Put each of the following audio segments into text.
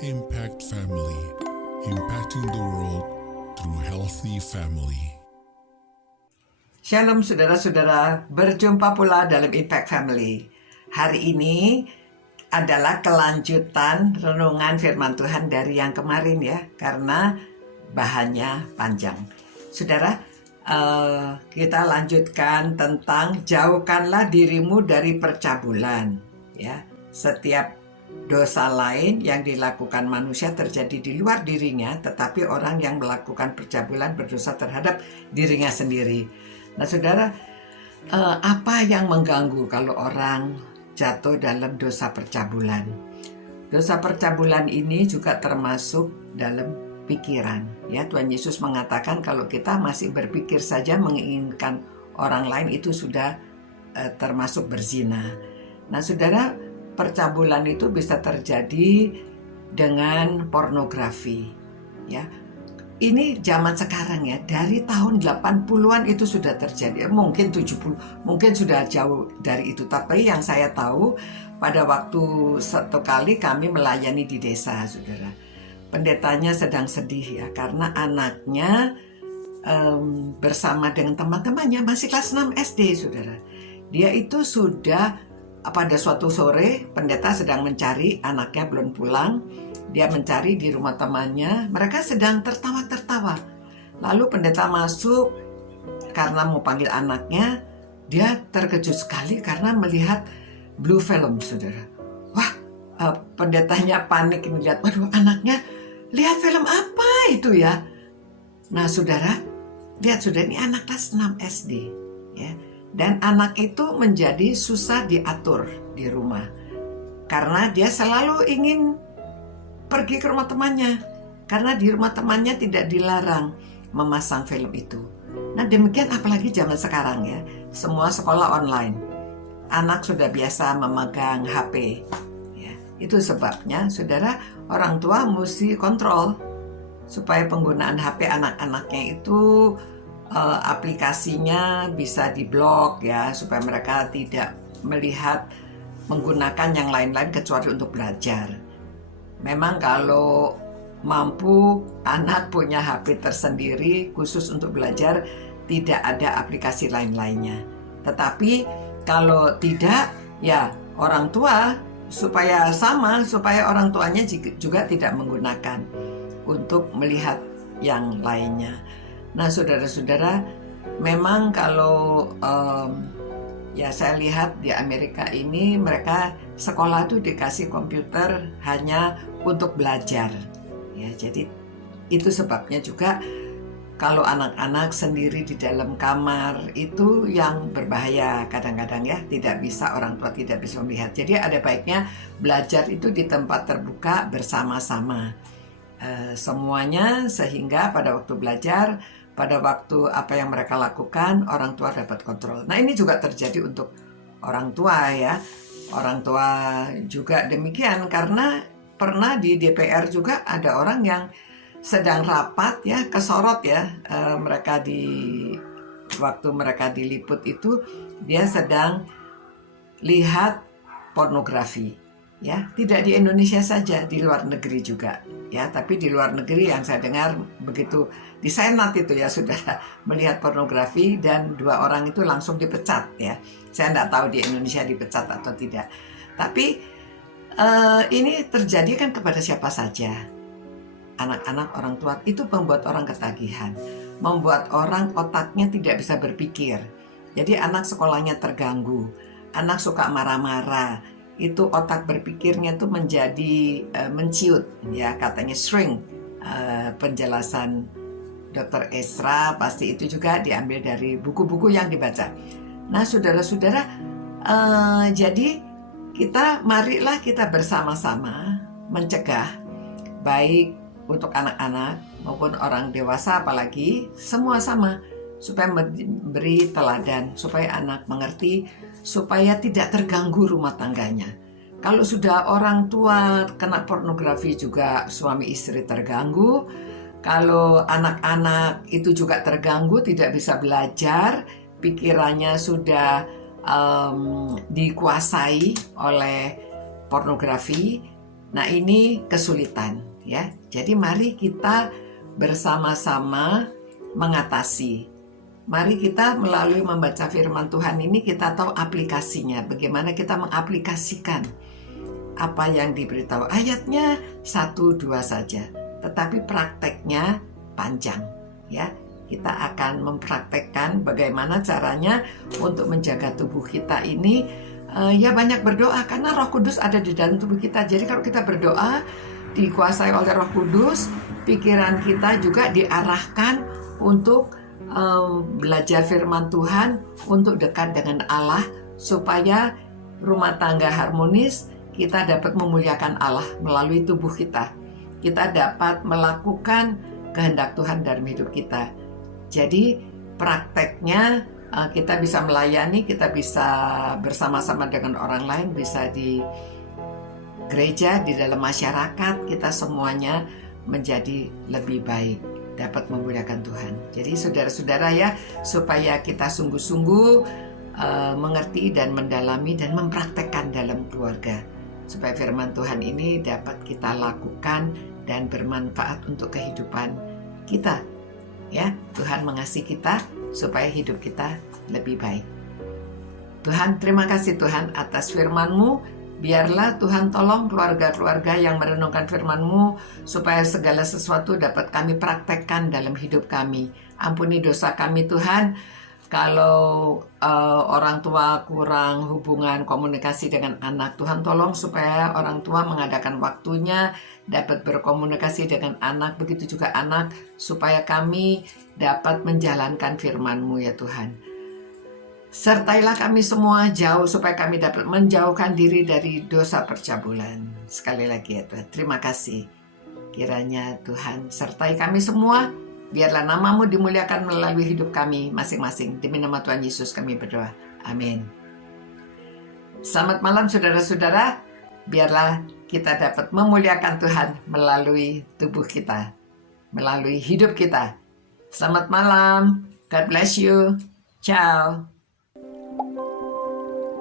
Impact Family, impacting the world through healthy family. Shalom saudara-saudara, berjumpa pula dalam Impact Family. Hari ini adalah kelanjutan renungan firman Tuhan dari yang kemarin ya, karena bahannya panjang. Saudara, kita lanjutkan tentang jauhkanlah dirimu dari percabulan. Ya, setiap dosa lain yang dilakukan manusia terjadi di luar dirinya, tetapi orang yang melakukan percabulan berdosa terhadap dirinya sendiri. Nah, saudara, apa yang mengganggu kalau orang jatuh dalam dosa percabulan? Dosa percabulan ini juga termasuk dalam pikiran. Ya, Tuhan Yesus mengatakan kalau kita masih berpikir saja menginginkan orang lain itu sudah termasuk berzina. Nah, saudara, percabulan itu bisa terjadi dengan pornografi. Ya, ini zaman sekarang ya, dari tahun 80-an itu sudah terjadi, mungkin 70, mungkin sudah jauh dari itu. Tapi yang saya tahu, pada waktu satu kali kami melayani di desa, saudara. Pendetanya sedang sedih ya, karena anaknya bersama dengan teman-temannya, masih kelas 6 SD, saudara. Dia itu sudah, pada suatu sore, pendeta sedang mencari, anaknya belum pulang. Dia mencari di rumah temannya, mereka sedang tertawa-tertawa. Lalu pendeta masuk karena mau panggil anaknya. Dia terkejut sekali karena melihat blue film, saudara. Wah, pendetanya panik melihat, waduh, anaknya lihat film apa itu ya? Nah, saudara, lihat, saudara, ini anak kelas 6 SD ya. Dan anak itu menjadi susah diatur di rumah karena dia selalu ingin pergi ke rumah temannya, karena di rumah temannya tidak dilarang memasang film itu. Nah, demikian apalagi zaman sekarang ya, semua sekolah online, anak sudah biasa memegang HP ya. Itu sebabnya, saudara, orang tua mesti kontrol supaya penggunaan HP anak-anaknya itu aplikasinya bisa diblok ya, supaya mereka tidak melihat menggunakan yang lain-lain kecuali untuk belajar. Memang kalau mampu, anak punya HP tersendiri khusus untuk belajar, tidak ada aplikasi lain-lainnya. Tetapi kalau tidak, ya orang tua supaya sama, supaya orang tuanya juga tidak menggunakan untuk melihat yang lainnya. Nah, saudara-saudara, memang kalau ya saya lihat di Amerika ini, mereka sekolah tuh dikasih komputer hanya untuk belajar. Ya, jadi itu sebabnya juga kalau anak-anak sendiri di dalam kamar itu yang berbahaya kadang-kadang ya, tidak bisa, orang tua tidak bisa melihat. Jadi ada baiknya belajar itu di tempat terbuka bersama-sama semuanya, sehingga pada waktu belajar, pada waktu apa yang mereka lakukan, orang tua dapat kontrol. Nah, ini juga terjadi untuk orang tua ya. Orang tua juga demikian, karena pernah di DPR juga ada orang yang sedang rapat ya, kesorot ya, waktu mereka diliput itu, dia sedang lihat pornografi ya. Tidak di Indonesia saja, di luar negeri juga ya. Tapi di luar negeri yang saya dengar, begitu di Senat itu ya, sudah melihat pornografi dan 2 orang itu langsung dipecat ya. Saya tidak tahu di Indonesia dipecat atau tidak. Tapi ini terjadi kan kepada siapa saja. Anak-anak, orang tua, itu membuat orang ketagihan, membuat orang otaknya tidak bisa berpikir. Jadi anak sekolahnya terganggu, anak suka marah-marah, itu otak berpikirnya tuh menjadi menciut ya, katanya shrink. Penjelasan Dr. Esra pasti itu juga diambil dari buku-buku yang dibaca. Nah, saudara-saudara, jadi marilah kita bersama-sama mencegah, baik untuk anak-anak maupun orang dewasa, apalagi semua sama, supaya memberi teladan, supaya anak mengerti, supaya tidak terganggu rumah tangganya. Kalau sudah orang tua kena pornografi juga, suami istri terganggu. Kalau anak-anak itu juga terganggu, tidak bisa belajar, pikirannya sudah dikuasai oleh pornografi, Nah, ini kesulitan ya. Jadi mari kita bersama-sama mengatasi. Mari kita melalui membaca firman Tuhan ini kita tahu aplikasinya. Bagaimana kita mengaplikasikan apa yang diberitahu. Ayatnya 1-2 saja, tetapi prakteknya panjang ya. Kita akan mempraktekkan bagaimana caranya untuk menjaga tubuh kita ini. Ya banyak berdoa karena Roh Kudus ada di dalam tubuh kita. Jadi kalau kita berdoa dikuasai oleh Roh Kudus, pikiran kita juga diarahkan untuk belajar firman Tuhan, untuk dekat dengan Allah, supaya rumah tangga harmonis, kita dapat memuliakan Allah melalui tubuh kita. Kita dapat melakukan kehendak Tuhan dalam hidup kita. Jadi prakteknya kita bisa melayani, kita bisa bersama-sama dengan orang lain, bisa di gereja, di dalam masyarakat, kita semuanya menjadi lebih baik, dapat memuliakan Tuhan. Jadi saudara-saudara ya, supaya kita sungguh-sungguh mengerti dan mendalami dan mempraktekkan dalam keluarga, supaya firman Tuhan ini dapat kita lakukan dan bermanfaat untuk kehidupan kita. Ya, Tuhan mengasihi kita supaya hidup kita lebih baik. Tuhan, terima kasih Tuhan atas firman-Mu. Biarlah Tuhan tolong keluarga-keluarga yang merenungkan firman-Mu supaya segala sesuatu dapat kami praktekkan dalam hidup kami. Ampuni dosa kami Tuhan. Kalau orang tua kurang hubungan komunikasi dengan anak, Tuhan tolong supaya orang tua mengadakan waktunya dapat berkomunikasi dengan anak, begitu juga anak, supaya kami dapat menjalankan firman-Mu ya Tuhan. Sertailah kami semua jauh supaya kami dapat menjauhkan diri dari dosa percabulan. Sekali lagi ya Tuhan, terima kasih. Kiranya Tuhan sertai kami semua, biarlah nama-Mu dimuliakan melalui hidup kami masing-masing. Demi nama Tuhan Yesus kami berdoa. Amin. Selamat malam saudara-saudara. Biarlah kita dapat memuliakan Tuhan melalui tubuh kita, melalui hidup kita. Selamat malam. God bless you. Ciao.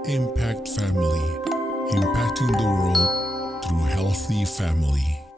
Impact Family, impacting the world through healthy family.